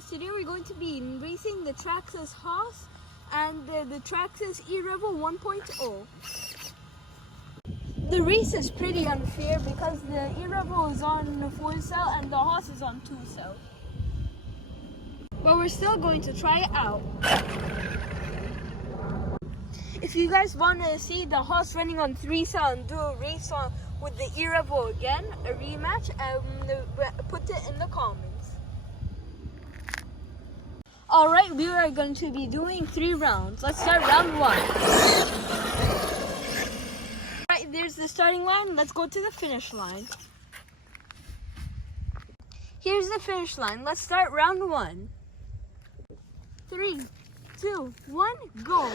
guys, today we're going to be racing the Traxxas horse and the Traxxas E-Revo 1.0. The race is pretty unfair because the E-Revo is on 4-cell and the horse is on 2-cell. But we're still going to try it out. If you guys want to see the horse running on 3-cell and do a race with the E-Revo again, a rematch, put it in the comments. Alright, we are going to be doing 3 rounds. Let's start round 1. Alright, there's the starting line. Let's go to the finish line. Here's the finish line. Let's start round 1. 3, 2, 1, go!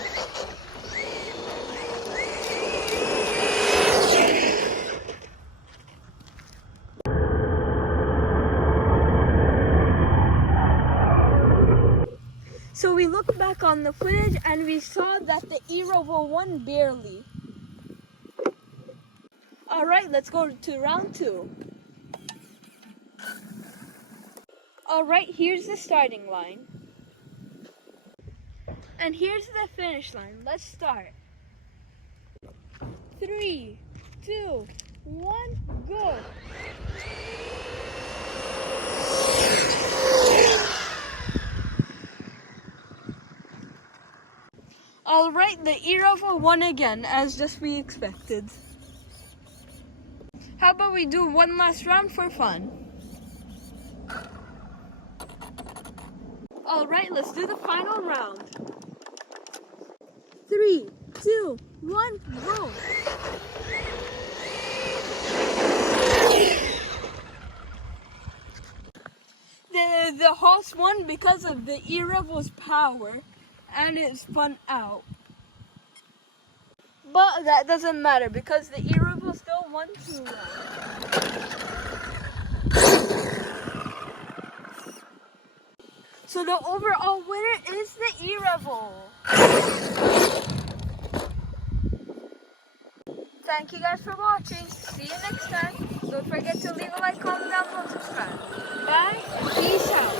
So we looked back on the footage and we saw that the E-Revo won barely. Alright, let's go to round 2. Alright, here's the starting line. And here's the finish line. Let's start. 3, 2, 1, go! Alright, the E-Revo won again, as just we expected. How about we do one last round for fun? Alright, let's do the final round. 3, 2, 1, go! The horse won because of the E-Revo's power and it spun out. But that doesn't matter because the E-Revo still won 2 rounds. So the overall winner is the E-Revo. Thank you guys for watching. See you next time. Don't forget to leave a like, comment down below, and subscribe. Bye. Peace out.